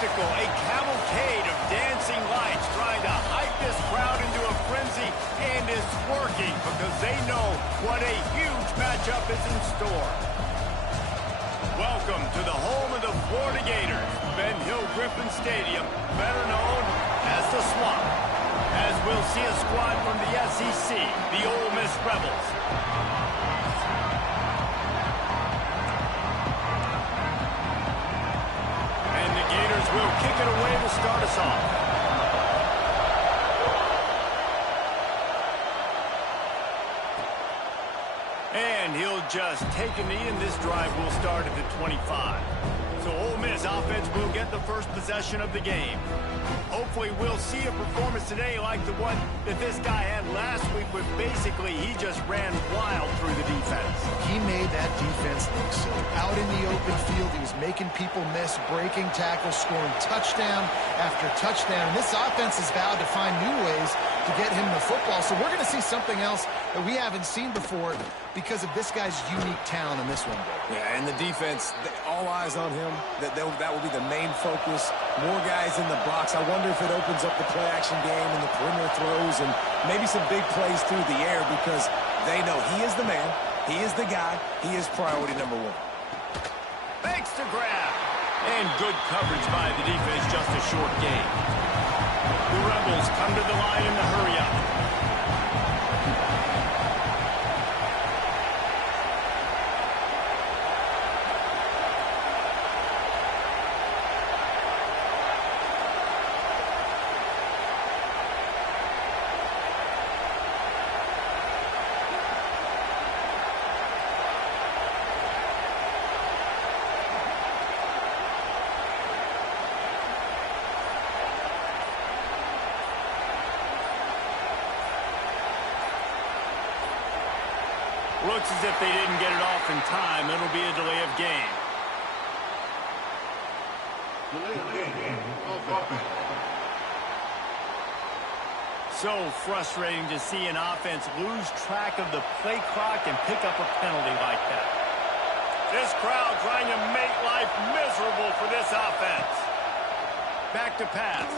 spectacle, a cavalcade of dancing lights trying to hype this crowd into a frenzy, and it's working because they know what a huge matchup is in store. Welcome to the home of the Florida Gators, Ben Hill Griffin Stadium, better known as the Swamp, as we'll see a squad from the SEC, the Ole Miss Rebels. And the Gators will kick it away to start us off. And he'll just take a knee, and this drive will start at the 25. So Ole Miss offense will get the first possession of the game. Hopefully we'll see a performance today like the one that this guy had last week, where basically he just ran wild through the defense. He made that defense look silly. Out in the open field, he was making people miss, breaking tackles, scoring touchdown after touchdown. And this offense has vowed to find new ways to get him the football. So we're going to see something else that we haven't seen before because of this guy's unique talent in this one. Yeah, and the defense, all eyes on him. That will be the main focus. More guys in the box. I wonder if it opens up the play-action game and the perimeter throws and maybe some big plays through the air, because they know he is the man, he is the guy, he is priority number one. Thanks to grab. And good coverage by the defense, just a short gain. The Rebels come to the line in the hurry-up. Looks as if they didn't get it off in time. It'll be a delay of game. So frustrating to see an offense lose track of the play clock and pick up a penalty like that. This crowd trying to make life miserable for this offense. Back to pass.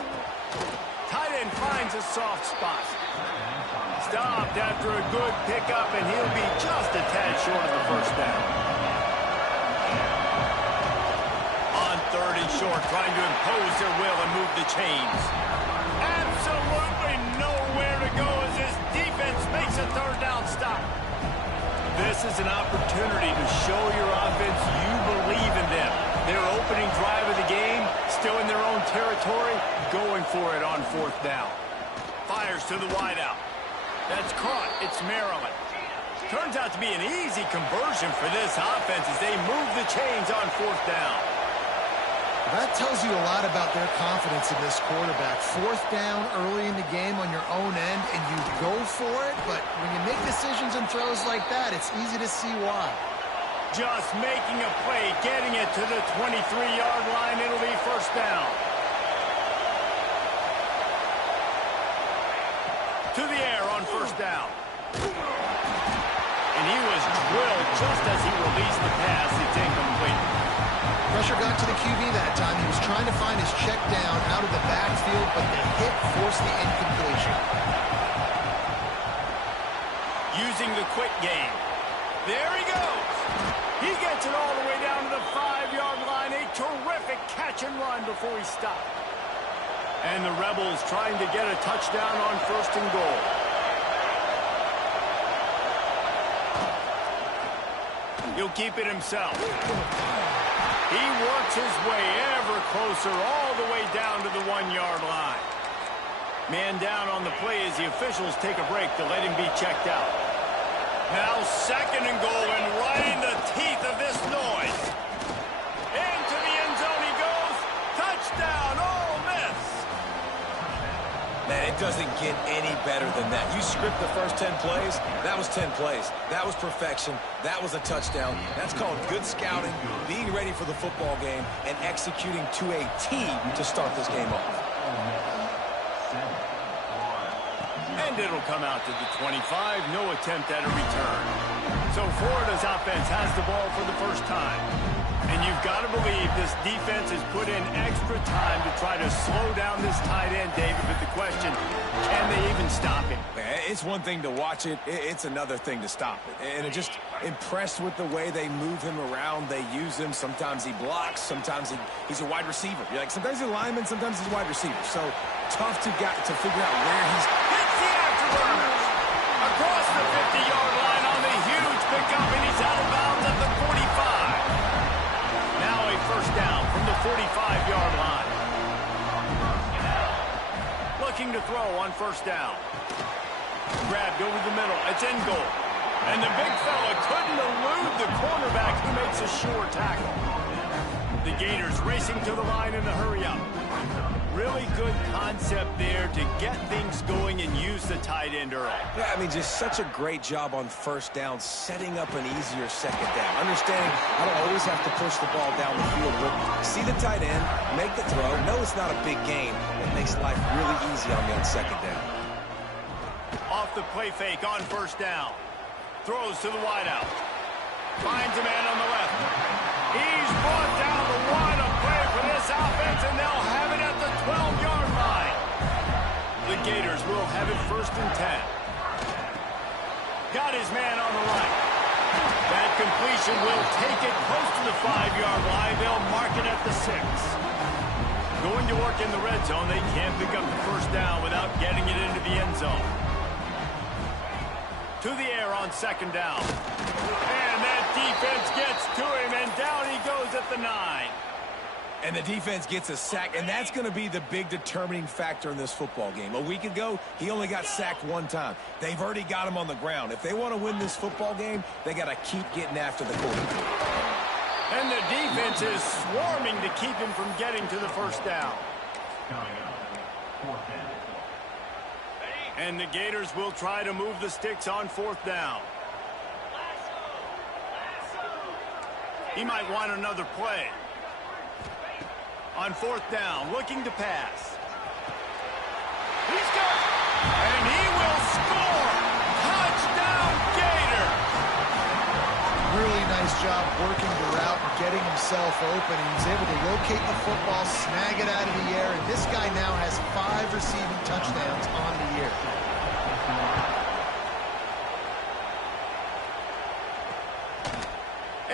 Tight end finds a soft spot. Stopped after a good pickup, and he'll be just a tad short of the first down. On third and short, trying to impose their will and move the chains. Absolutely nowhere to go as this defense makes a third down stop. This is an opportunity to show your offense you believe in them. Their opening drive of the game, still in their own territory, going for it on fourth down. Fires to the wideout. That's caught. It's Maryland. Turns out to be an easy conversion for this offense as they move the chains on fourth down. That tells you a lot about their confidence in this quarterback. Fourth down early in the game on your own end, and you go for it, but when you make decisions and throws like that, it's easy to see why. Just making a play, getting it to the 23-yard line. It'll be first down. To the air on first down. And he was drilled just as he released the pass. It's incomplete. Pressure got to the QB that time. He was trying to find his check down out of the backfield, but the hit forced the incompletion. Using the quick game. There he goes. He gets it all the way down to the 5-yard line. A terrific catch and run before he stopped. And the Rebels trying to get a touchdown on first and goal. He'll keep it himself. He works his way ever closer all the way down to the 1-yard line. Man down on the play as the officials take a break to let him be checked out. Now second and goal, and right in the teeth of this noise. Into the end zone he goes. Touchdown, Ole Miss. Man, it doesn't get any better than that. You script the first 10 plays, that was 10 plays. That was perfection. That was a touchdown. That's called good scouting, being ready for the football game, and executing to a team to start this game off. And it'll come out to the 25. No attempt at a return. So Florida's offense has the ball for the first time. And you've got to believe this defense has put in extra time to try to slow down this tight end, David. But the question, can they even stop him? It's one thing to watch it. It's another thing to stop it. And I'm just impressed with the way they move him around. They use him. Sometimes he blocks. Sometimes he's a wide receiver. You're like, sometimes he's a lineman. Sometimes he's a wide receiver. So tough to figure out where he's. Hits the afterburners. Across the 50-yard line on the huge pickup, and he's out of bounds at the 45. Now a first down from the 45-yard line. Looking to throw on first down. Grabbed over the middle. It's in goal. And the big fella couldn't elude the cornerback who makes a sure tackle. The Gators racing to the line in the hurry-up. Really good concept there to get things going and use the tight end early. Yeah, I mean, just such a great job on first down, setting up an easier second down. Understanding I don't always have to push the ball down the field, but see the tight end, make the throw. No, it's not a big gain. It makes life really easy on me on second down. Off the play fake on first down. Throws to the wideout. Finds a man on the left. He's brought down the line of play for this offense, and they'll have it at the 12-yard line. The Gators will have it first and 10. Got his man on the right. That completion will take it close to the 5-yard line. They'll mark it at the 6. Going to work in the red zone. They can't pick up the first down without getting it into the end zone. To the air on second down. And that defense gets to him, and down he goes at the 9. And the defense gets a sack, and that's going to be the big determining factor in this football game. A week ago, he only got sacked one time. They've already got him on the ground. If they want to win this football game, they got to keep getting after the quarterback. And the defense is swarming to keep him from getting to the first down. And the Gators will try to move the sticks on fourth down. He might want another play. On fourth down, looking to pass. He's got it. And he will score. Touchdown, Gator. Really nice job working the route and getting himself open. He was able to locate the football, snag it out of the air, and this guy now has 5 receiving touchdowns on the year.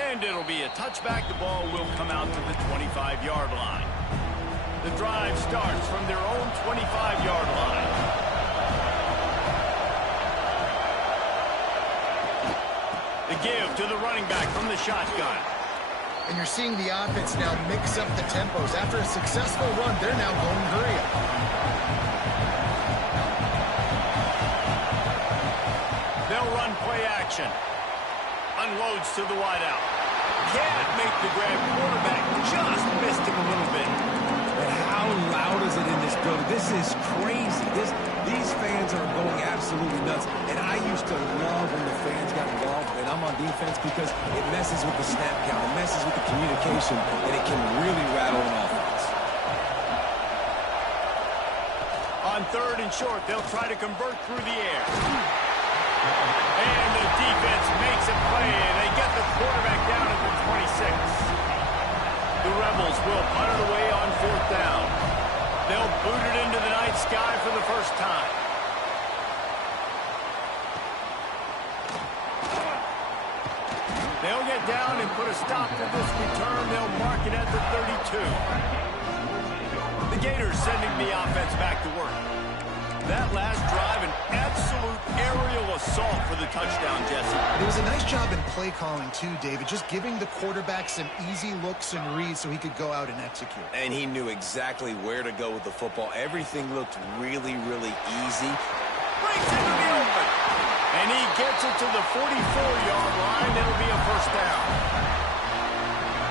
And it'll be a touchback. The ball will come out to the 25-yard line. The drive starts from their own 25-yard line. The give to the running back from the shotgun. And you're seeing the offense now mix up the tempos. After a successful run, they're now going hurry up. They'll run play action. Unloads to the wideout. Can't make the grab. Quarterback just missed him a little bit. And how loud is it in this building? This is crazy. These fans are going absolutely nuts. And I used to love when the fans got involved, and I'm on defense because it messes with the snap count. It messes with the communication, and it can really rattle an offense. On third and short, they'll try to convert through the air. And the defense makes a play. They get the quarterback down at the 26. The Rebels will punt it away on fourth down. They'll boot it into the night sky for the first time. They'll get down and put a stop to this return. They'll mark it at the 32. The Gators sending the offense back to work. That last drive, an absolute aerial assault for the touchdown, Jesse. It was a nice job in play calling, too, David, just giving the quarterback some easy looks and reads so he could go out and execute. And he knew exactly where to go with the football. Everything looked really, really easy. Breaks into the open. And he gets it to the 44-yard line. It'll be a first down.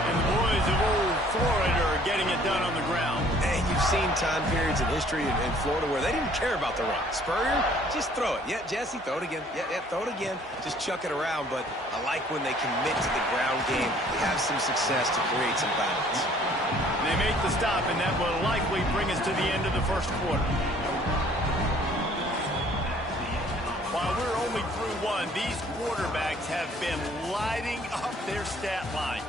And the boys of old Florida are getting it done on the ground. And you've seen time periods in history in Florida where they didn't care about the run. Spurrier, just throw it. Yeah, Jesse, throw it again. Yeah, throw it again. Just chuck it around. But I like when they commit to the ground game, have some success to create some balance. They make the stop, and that will likely bring us to the end of the first quarter. While we're only through one, these quarterbacks have been lighting up their stat lines.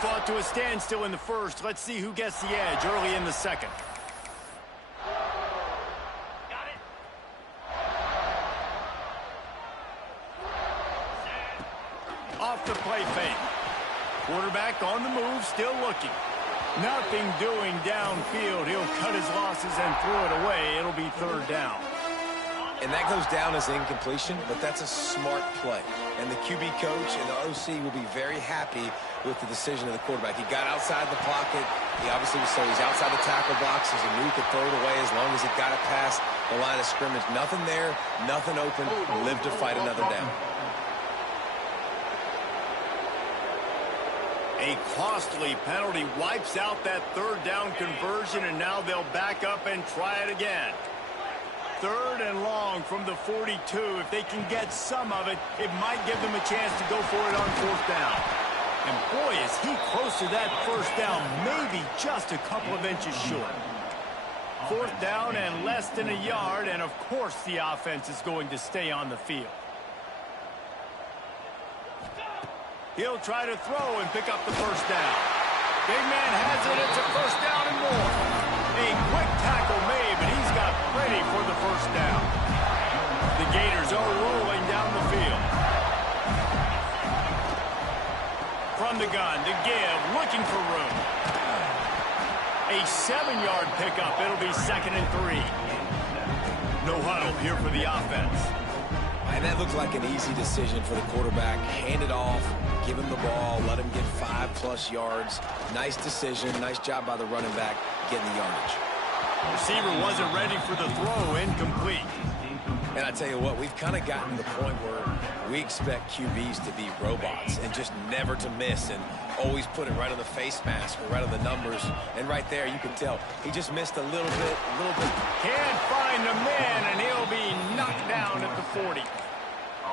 fought to a standstill in the first. Let's see who gets the edge early in the second. Off the play fake. Quarterback on the move, still looking. Nothing doing downfield. He'll cut his losses and throw it away. It'll be third down. And that goes down as incompletion, but that's a smart play. And the QB coach and the OC will be very happy with the decision of the quarterback. He got outside the pocket. He obviously so he's outside the tackle box. He knew he could throw it away as long as he got it past the line of scrimmage. Nothing there, nothing open. Live to fight another down. A costly penalty wipes out that third down conversion, and now they'll back up and try it again. Third and long from the 42. If they can get some of it, it might give them a chance to go for it on fourth down. And boy, is he close to that first down, maybe just a couple of inches short. Fourth down and less than a yard, and of course the offense is going to stay on the field. He'll try to throw and pick up the first down. Big man has it. It's a first down and more. A quick tackle made, but he's got plenty for the first down. The Gators are rolling down the field. From the gun to give, looking for room. A 7-yard pickup. It'll be 2nd and 3. No huddle here for the offense. And that looked like an easy decision for the quarterback. Hand it off, give him the ball, let him get 5+ yards. Nice decision, nice job by the running back getting the yardage. Receiver wasn't ready for the throw, incomplete. And I tell you what, we've kind of gotten to the point where we expect QBs to be robots and just never to miss and always put it right on the face mask or right on the numbers. And right there, you can tell he just missed a little bit. Can't find the man, and he'll be knocked down at the 40.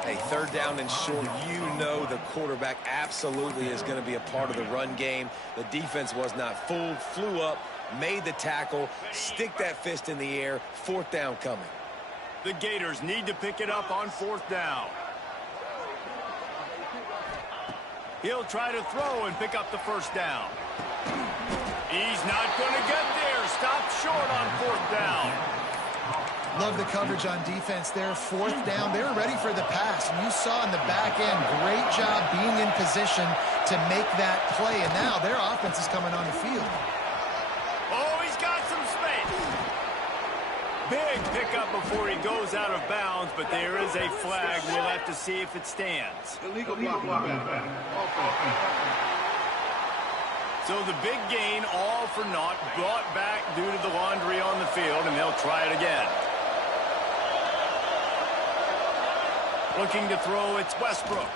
Hey, third down and short, you know the quarterback absolutely is going to be a part of the run game. The defense was not fooled, flew up, made the tackle, stick that fist in the air, fourth down coming. The Gators need to pick it up on fourth down. He'll try to throw and pick up the first down. He's not going to get there. Stop short on fourth down. Love the coverage on defense there. Fourth down, they were ready for the pass. And you saw in the back end, great job being in position to make that play. And now their offense is coming on the field. Oh, he's got some space. Big pickup before he goes out of bounds, but there is a flag. We'll have to see if it stands. Illegal blocking. So the big gain, all for naught, brought back due to the laundry on the field, and they'll try it again. Looking to throw, it's Westbrook.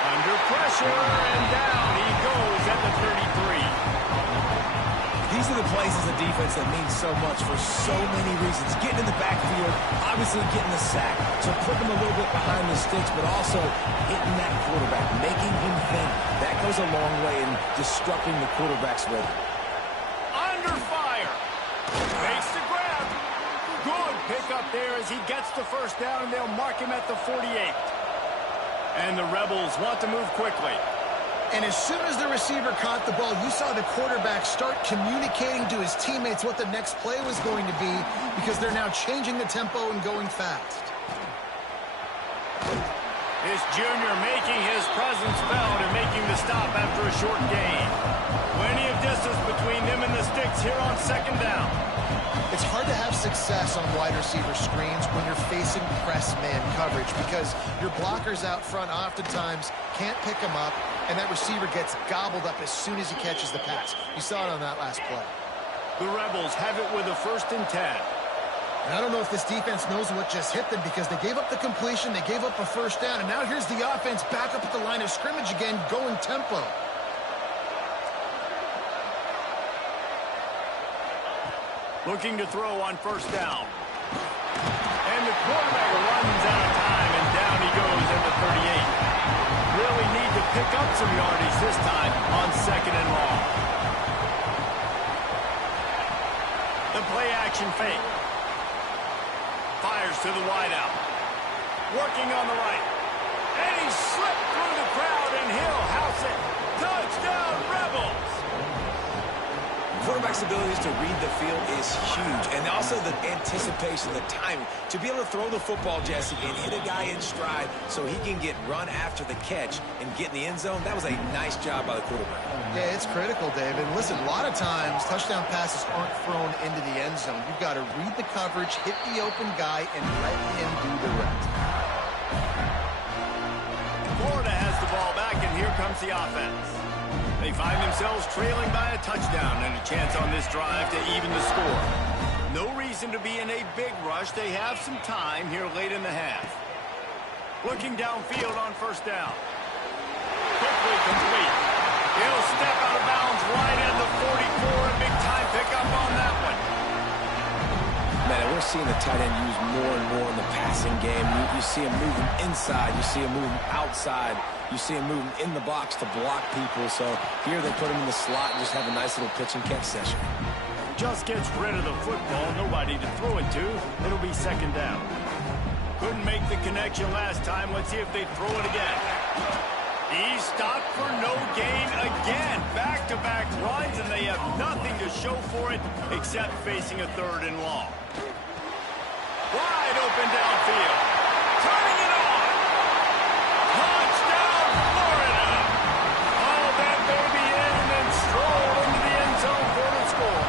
Under pressure, and down he goes at the 33. These are the plays as a defense that mean so much for so many reasons. Getting in the backfield, obviously getting the sack, so putting him a little bit behind the sticks, but also hitting that quarterback, making him think. That goes a long way in disrupting the quarterback's rhythm. Under fire. Makes the grab. Good pickup there as he gets the first down, and they'll mark him at the 48. And the Rebels want to move quickly. And as soon as the receiver caught the ball, you saw the quarterback start communicating to his teammates what the next play was going to be because they're now changing the tempo and going fast. This junior making his presence felt and making the stop after a short gain. Plenty of distance between them and the sticks here on second down. It's hard to have success on wide receiver screens when you're facing press man coverage because your blockers out front oftentimes can't pick them up, and that receiver gets gobbled up as soon as he catches the pass. You saw it on that last play. The Rebels have it with a 1st and 10. And I don't know if this defense knows what just hit them because they gave up the completion, they gave up a first down, and now here's the offense back up at the line of scrimmage again, going tempo. Looking to throw on first down. And the quarterback runs out of time, and down he goes at the 38. Really need to pick up some yardage this time on second and long. The play action fake. Fires to the wideout. Working on the right. And he slipped through the crowd, and he'll house it. Touchdown, Rebels! Quarterback's abilities to read the field is huge, and also the anticipation, the timing. To be able to throw the football, Jesse, and hit a guy in stride so he can get run after the catch and get in the end zone, that was a nice job by the quarterback. Yeah, it's critical, David. Listen, a lot of times touchdown passes aren't thrown into the end zone. You've got to read the coverage, hit the open guy, and let him do the rest. Florida has the ball back, and here comes the offense. They find themselves trailing by a touchdown and a chance on this drive to even the score. No reason to be in a big rush. They have some time here late in the half. Looking downfield on first down. Quickly complete. He'll step out of bounds right at the 44. A big time pickup on that one. Man, we're seeing the tight end used more and more in the passing game. You see him moving inside. You see him moving outside. You see him moving in the box to block people. So here they put him in the slot and just have a nice little pitch and catch session. Just gets rid of the football. Nobody to throw it to. It'll be second down. Couldn't make the connection last time. Let's see if they throw it again. He's stopped for no gain again. Back-to-back runs, and they have nothing to show for it except facing a third and long. Wide open downfield. Turning it on. Touchdown, Florida. Haul that baby in and then stroll into the end zone for the score.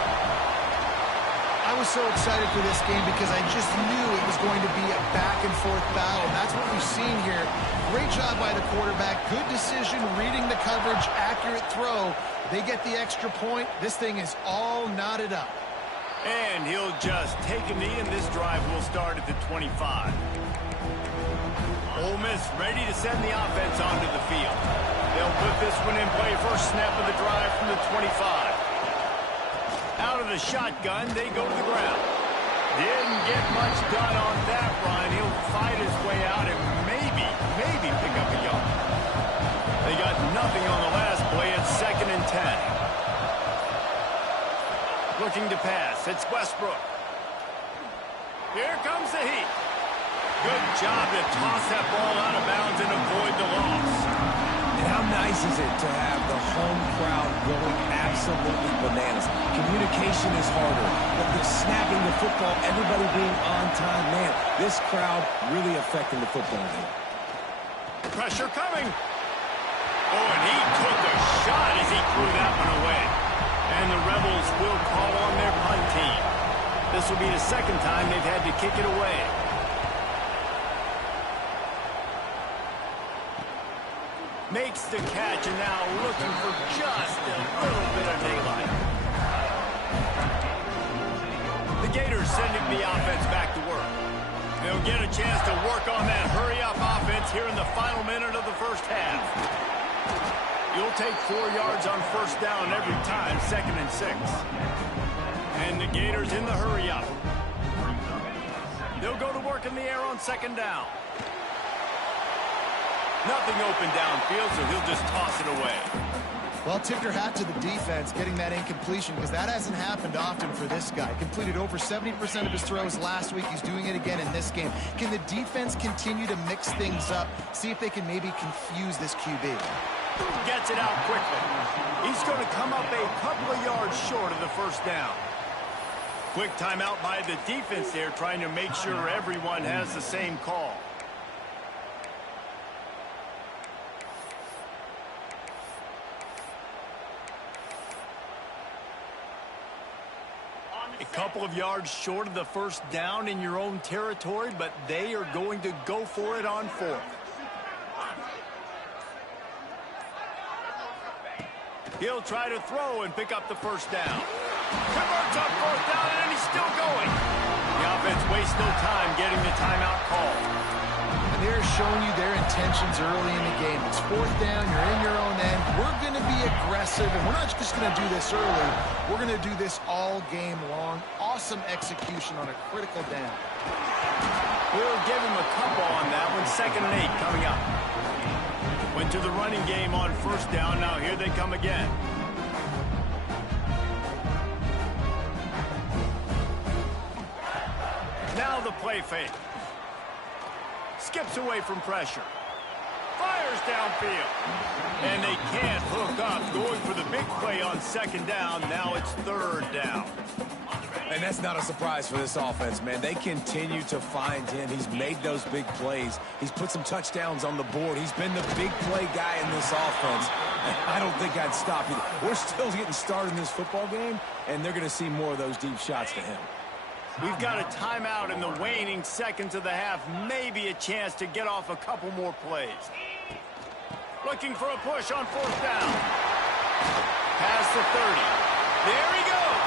I was so excited for this game because I just knew it was going to be a back-and-forth battle. That's what we've seen here. Great job by the quarterback. Good decision, reading the coverage, accurate throw. They get the extra point. This thing is all knotted up. And he'll just take a knee, and this drive will start at the 25. Ole Miss ready to send the offense onto the field. They'll put this one in play. First snap of the drive from the 25. Out of the shotgun, they go to the ground. Didn't get much done on that run. He'll fight his way out and maybe pick up a yard. They got nothing on the last play. It's 2nd and 10. Looking to pass. It's Westbrook. Here comes the heat. Good job to toss that ball out of bounds and avoid the loss. And how nice is it to have the home crowd going absolutely bananas? Communication is harder, but the snapping the football, everybody being on time, man, this crowd really affecting the football game. Pressure coming. Oh, and he took a shot as he threw that one away. And the Rebels will call on their punt team. This will be the second time they've had to kick it away. Makes the catch, and now looking for just a little bit of daylight. The Gators sending the offense back to work. They'll get a chance to work on that hurry-up offense here in the final minute of the first half. You'll take 4 yards on first down every time, 2nd and 6. And the Gators in the hurry-up. They'll go to work in the air on 2nd down. Nothing open downfield, so he'll just toss it away. Well, tip your hat to the defense getting that incompletion because that hasn't happened often for this guy. Completed over 70% of his throws last week. He's doing it again in this game. Can the defense continue to mix things up? See if they can maybe confuse this QB. Gets it out quickly. He's going to come up a couple of yards short of the first down. Quick timeout by the defense there, trying to make sure everyone has the same call. A couple of yards short of the first down in your own territory, but they are going to go for it on 4th. He'll try to throw and pick up the first down. Converts on 4th down, and he's still going. The offense wastes no time getting the timeout called. And they're showing you their intentions early in the game. It's 4th down, you're in your own end. We're going to be aggressive, and we're not just going to do this early. We're going to do this all game long. Awesome execution on a critical down. We'll give him a couple on that one. 2nd and 8 coming up. Went to the running game on first down. Now here they come again. Now the play fake. Skips away from pressure. Fires downfield. And they can't hook up. Going for the big play on second down. Now it's third down. And that's not a surprise for this offense, man. They continue to find him. He's made those big plays. He's put some touchdowns on the board. He's been the big play guy in this offense. I don't think I'd stop either. We're still getting started in this football game, and they're going to see more of those deep shots to him. We've got a timeout in the waning seconds of the half. Maybe a chance to get off a couple more plays. Looking for a push on fourth down. Past the 30. There he goes.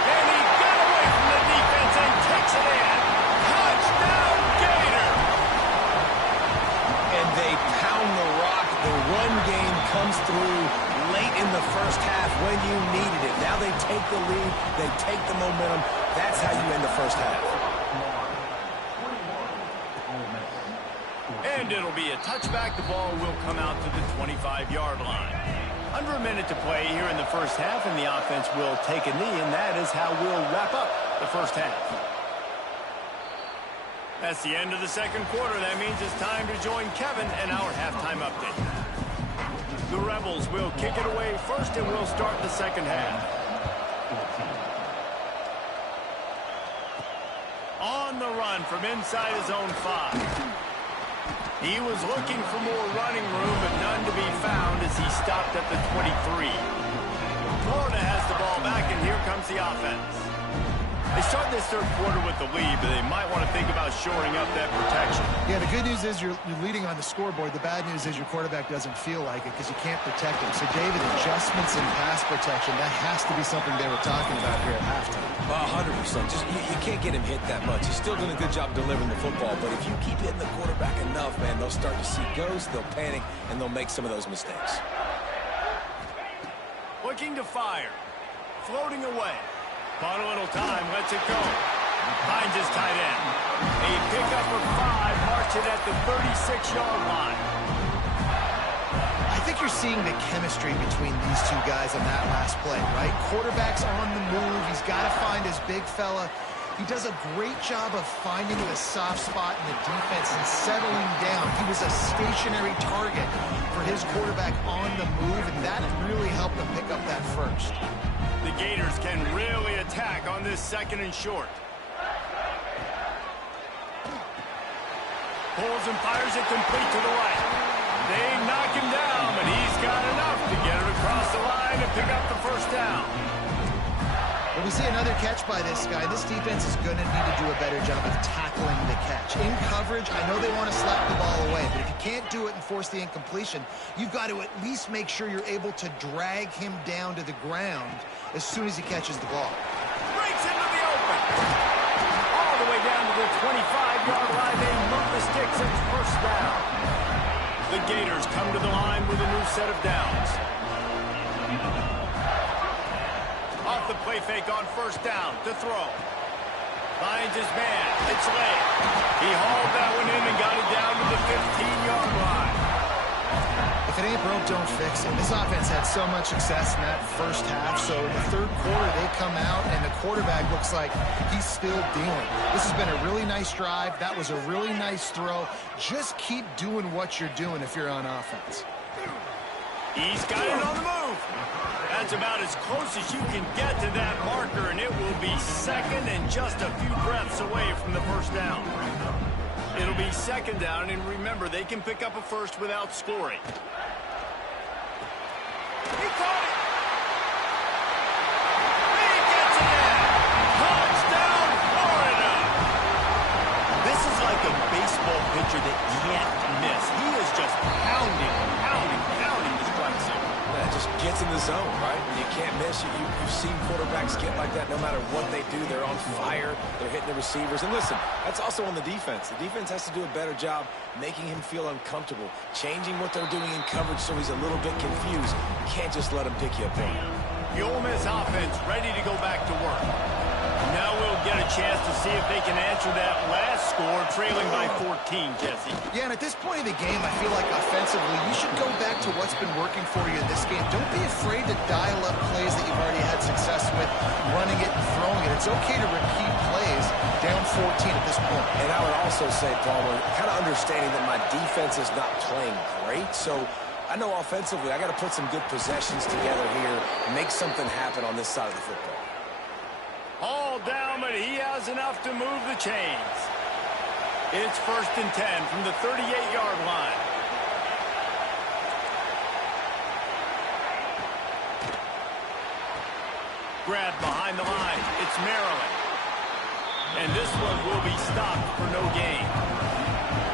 And he got away from the defense and kicks it in. Touchdown, Gator. And they pound the rock. The run game comes through late in the first half when you needed it. Now they take the lead. They take the momentum. That's how you end the first half. And it'll be a touchback. The ball will come out to the 25-yard line. Under a minute to play here in the first half, and the offense will take a knee, and that is how we'll wrap up the first half. That's the end of the second quarter. That means it's time to join Kevin and our halftime update. The Rebels will kick it away first, and we'll start the second half. On the run from inside his own 5. He was looking for more running room, but none to be found as he stopped at the 23. Florida has the ball back, and here comes the offense. They start this third quarter with the lead, but they might want to think about shoring up that protection. Yeah, the good news is you're leading on the scoreboard. The bad news is your quarterback doesn't feel like it because you can't protect him. So, David, adjustments in pass protection, that has to be something they were talking about here at halftime. 100%. Just you can't get him hit that much. He's still doing a good job delivering the football, but if you keep hitting the quarterback enough, man, they'll start to see ghosts, they'll panic, and they'll make some of those mistakes. Looking to fire. Floating away. Bought a little time, lets it go. Finds his tight end. A pickup of 5, marching at the 36-yard line. I think you're seeing the chemistry between these two guys on that last play, right? Quarterback's on the move. He's got to find his big fella. He does a great job of finding the soft spot in the defense and settling down. He was a stationary target for his quarterback on the move, and that really helped him pick up that first. The Gators can really attack on this second and short. Pulls and fires it complete to the right. They knock him down, but he's got enough to get it across the line and pick up the first down. When we see another catch by this guy, this defense is going to need to do a better job of tackling the catch. In coverage, I know they want to slap the ball away, but if you can't do it and force the incompletion, you've got to at least make sure you're able to drag him down to the ground as soon as he catches the ball. Breaks into the open. All the way down to the 25-yard line. They move the sticks and it's first down. The Gators come to the line with a new set of downs. Off the play fake on first down to throw. Finds his man. It's late. He hauled that one in and got it down to the 15-yard line. If it ain't broke, don't fix it. This offense had so much success in that first half, so in the third quarter they come out and the quarterback looks like he's still dealing. This has been a really nice drive. That was a really nice throw. Just keep doing what you're doing if you're on offense. He's got it on the move. That's about as close as you can get to that marker, and it will be second and just a few breaths away from the first down. It'll be second down, and remember, they can pick up a first without scoring. He caught it. He gets it in. Touchdown, Florida. This is like a baseball pitcher that can't miss. He is just pounding the strike zone. Yeah, it just gets in the zone, right? You can't miss. You've seen quarterbacks get like that no matter what they do. They're on fire. They're hitting the receivers. And listen, that's also on the defense. The defense has to do a better job making him feel uncomfortable, changing what they're doing in coverage so he's a little bit confused. You can't just let him pick you apart. The Ole Miss offense ready to go back to work. Now we'll get a chance to see if they can answer that last score, trailing by 14, Jesse. Yeah, and at this point of the game, I feel like offensively, you should go back to what's been working for you in this game. Don't be afraid to dial up plays that you've already had success with, running it and throwing it. It's okay to repeat plays down 14. At this point. And I would also say, Palmer, kind of understanding that my defense is not playing great, so I know offensively I got to put some good possessions together here and make something happen on this side of the football. All down, but he has enough to move the chains. It's 1st and 10 from the 38-yard line. Grab behind the line. It's Maryland. And this one will be stopped for no gain.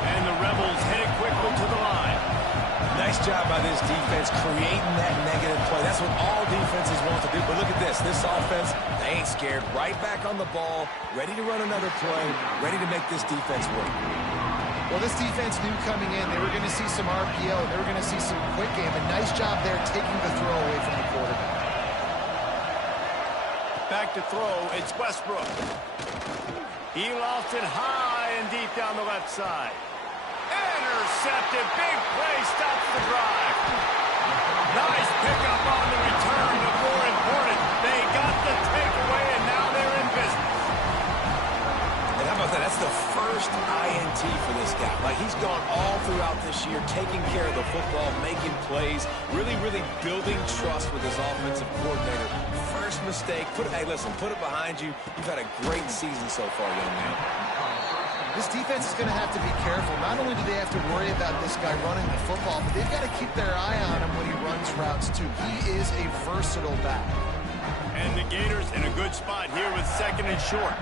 And the Rebels headed quickly to the line. Nice job by this defense creating that negative play. That's what all defenses want to do. But look at this. This offense, they ain't scared. Right back on the ball, ready to run another play, ready to make this defense work. Well, this defense knew coming in they were going to see some RPO, and they were going to see some quick game. A nice job there taking the throw away from the quarterback. Back to throw, it's Westbrook. He lost it high and deep down the left side. Intercepted, big play, stops the drive. Nice pickup on the return, but more important, they got the takeaway, and now they're in business. And how about that? That's the first INT for this guy. Like, he's gone all throughout this year, taking care of the football, making plays, really building trust with his offensive coordinator. First mistake, hey, listen, put it behind you. You've had a great season so far, young man. This defense is going to have to be careful. Not only do they have to worry about this guy running the football, but they've got to keep their eye on him when he runs routes, too. He is a versatile back. And the Gators in a good spot here with 2nd and short.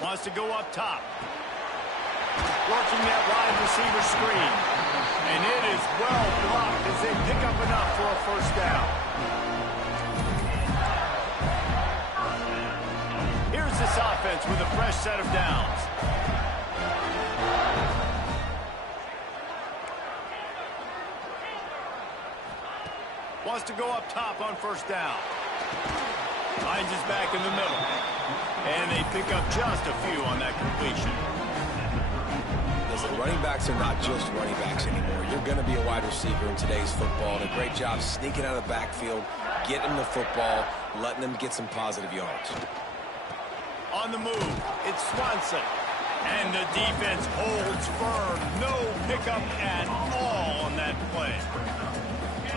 Wants to go up top. Working that wide receiver screen. And it is well blocked as they pick up enough for a 1st down. Here's this offense with a fresh set of downs. Wants to go up top on 1st down. Finds his back in the middle. And they pick up just a few on that completion. Listen, running backs are not just running backs anymore. You're going to be a wide receiver in today's football. And a great job sneaking out of the backfield, getting them the football, letting them get some positive yards. On the move, it's Swanson. And the defense holds firm. No pickup at all on that play.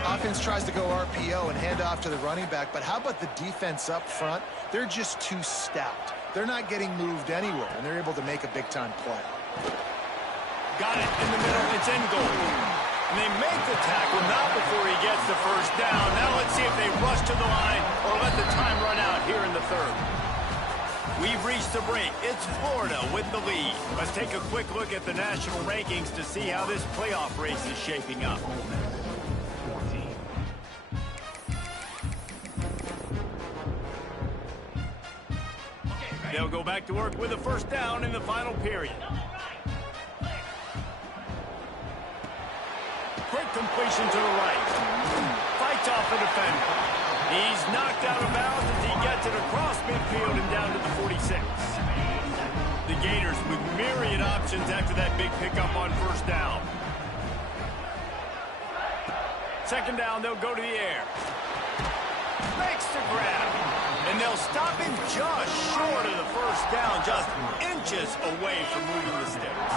Offense tries to go RPO and hand off to the running back, but how about the defense up front? They're just too stout. They're not getting moved anywhere, and they're able to make a big-time play. Got it in the middle. It's in goal. And they make the tackle, not before he gets the 1st down. Now let's see if they rush to the line or let the time run out here in the 3rd. We've reached the break. It's Florida with the lead. Let's take a quick look at the national rankings to see how this playoff race is shaping up. They'll go back to work with a 1st down in the final period. Quick completion to the right. Fights off a defender. He's knocked out of bounds as he gets it across midfield and down to the 46. The Gators with myriad options after that big pickup on 1st down. 2nd down, they'll go to the air. Makes the grab. And they'll stop him just short of the 1st down, just inches away from moving the sticks.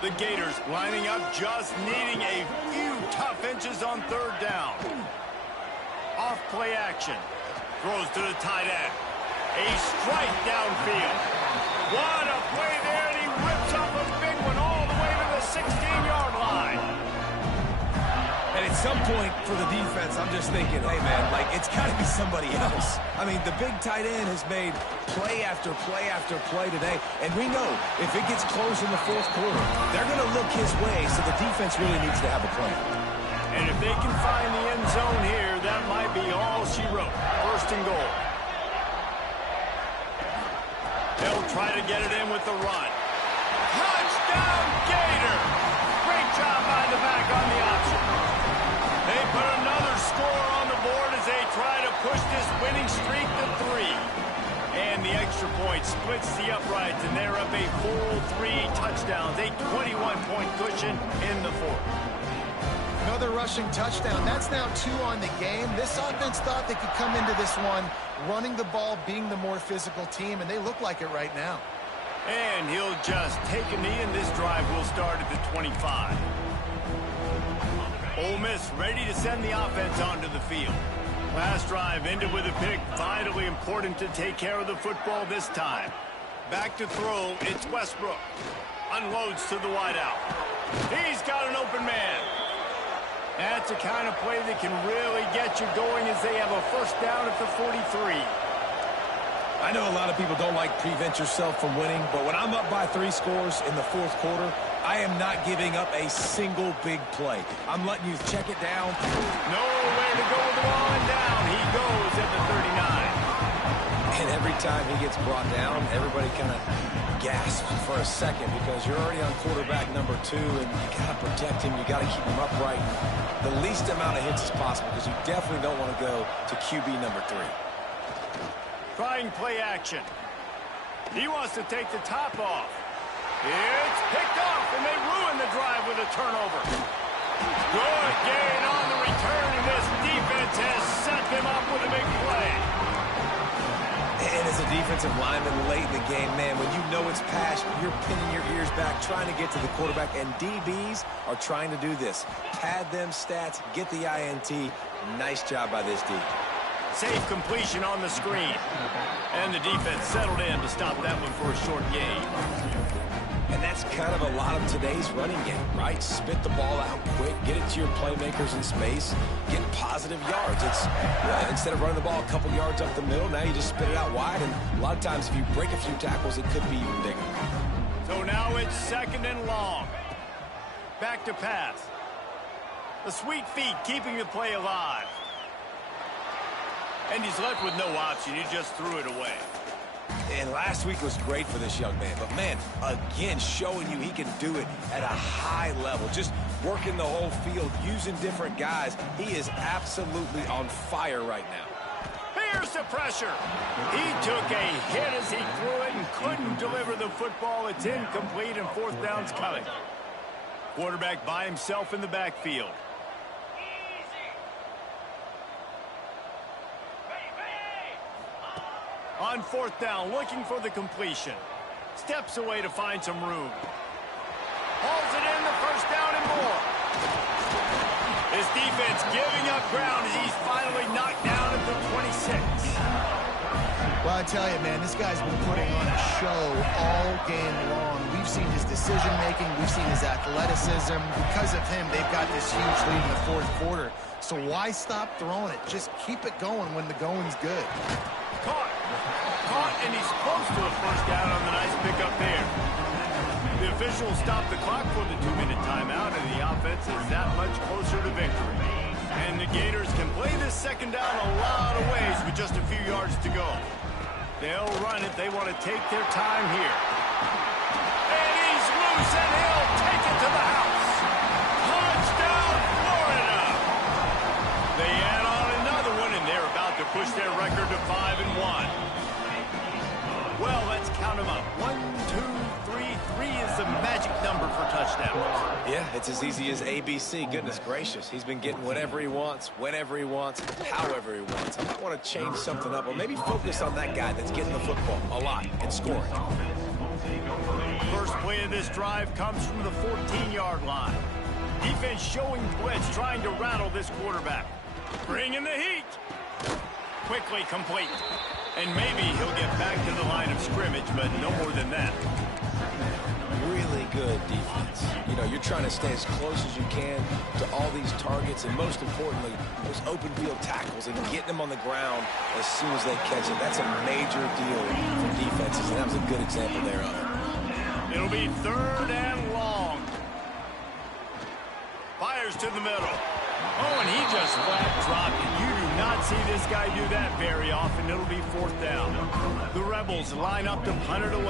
The Gators lining up, just needing a few tough inches on 3rd down. Off play action. Throws to the tight end. A strike downfield. What a play there, and he rips off a big one all the way to the 16-yard line. And at some point for the defense, I'm just thinking, hey, man, like, it's got to be somebody else. I mean, the big tight end has made play after play after play today. And we know if it gets close in the 4th quarter, they're going to look his way, so the defense really needs to have a plan. And if they can find the end zone here, that might be all she wrote. 1st and goal. They'll try to get it in with the run. Touchdown, Gator! Great job by the back on the option. They put another score on the board as they try to push this winning streak to 3. And the extra point splits the uprights, and they're up a full 3 touchdowns, a 21-point cushion in the 4th. Another rushing touchdown. That's now 2 on the game. This offense thought they could come into this one running the ball, being the more physical team, and they look like it right now. And he'll just take a knee, and this drive will start at the 25. Ole Miss ready to send the offense onto the field. Last drive ended with a pick. Vitally important to take care of the football this time. Back to throw, it's Westbrook. Unloads to the wideout. He's got an open man. That's the kind of play that can really get you going as they have a first down at the 43. I know a lot of people don't like prevent yourself from winning, but when I'm up by 3 scores in the fourth quarter, I am not giving up a single big play. I'm letting you check it down. Nowhere to go with the ball, and down he goes at the 39. And every time he gets brought down, everybody kind of gasps for a second because you're already on quarterback number 2, and you got to protect him. You got to keep him upright. The least amount of hits as possible because you definitely don't want to go to QB number 3. Trying play action. He wants to take the top off. It's picked off, and they ruin the drive with a turnover. Good gain on the return, and this defense has set them up with a big play. And as a defensive lineman late in the game, man, when you know it's pass, you're pinning your ears back, trying to get to the quarterback, and DBs are trying to do this. Pad them stats, get the INT. Nice job by this D. Safe completion on the screen. And the defense settled in to stop that one for a short gain. And that's kind of a lot of today's running game, right? Spit the ball out quick, get it to your playmakers in space, get positive yards. It's instead of running the ball a couple yards up the middle, now you just spit it out wide, and a lot of times if you break a few tackles, it could be even bigger. So now it's 2nd and long. Back to pass. The sweet feet keeping the play alive. And he's left with no option. He just threw it away. And last week was great for this young man. But, man, again, showing you he can do it at a high level. Just working the whole field, using different guys. He is absolutely on fire right now. Here's the pressure. He took a hit as he threw it and couldn't deliver the football. It's incomplete, and 4th down's coming. Quarterback by himself in the backfield. On 4th down, looking for the completion. Steps away to find some room. Hauls it in, the first down and more. His defense giving up ground as he's finally knocked down at the 26. Well, I tell you, man, this guy's been putting on a show all game long. We've seen his decision-making. We've seen his athleticism. Because of him, they've got this huge lead in the 4th quarter. So why stop throwing it? Just keep it going when the going's good. Caught, and he's close to a first down on the nice pickup there. The officials stopped the clock for the 2-minute timeout, and the offense is that much closer to victory. And the Gators can play this 2nd down a lot of ways with just a few yards to go. They'll run it. They want to take their time here. And he's loose, and he'll take it to the house. Touchdown, Florida! They add on another one, and they're about to push their record to 5-1. Well, let's count them up. 1, 2, 3. 3 is the magic number for touchdowns. Yeah, it's as easy as ABC. Goodness gracious. He's been getting whatever he wants, whenever he wants, however he wants. I might want to change something up, or maybe focus on that guy that's getting the football a lot and scoring. First play of this drive comes from the 14-yard line. Defense showing blitz, trying to rattle this quarterback. Bringing the heat. Quickly complete. And maybe he'll get back to the line of scrimmage, but no more than that. Really good defense. You know, you're trying to stay as close as you can to all these targets, and most importantly, those open field tackles and getting them on the ground as soon as they catch it. That's a major deal for defenses, and that was a good example there of it. It'll be 3rd and long. Fires to the middle. Oh, and he just flat dropped it. You do not see this guy do that very often. It'll be 4th down. The Rebels line up to punt it away.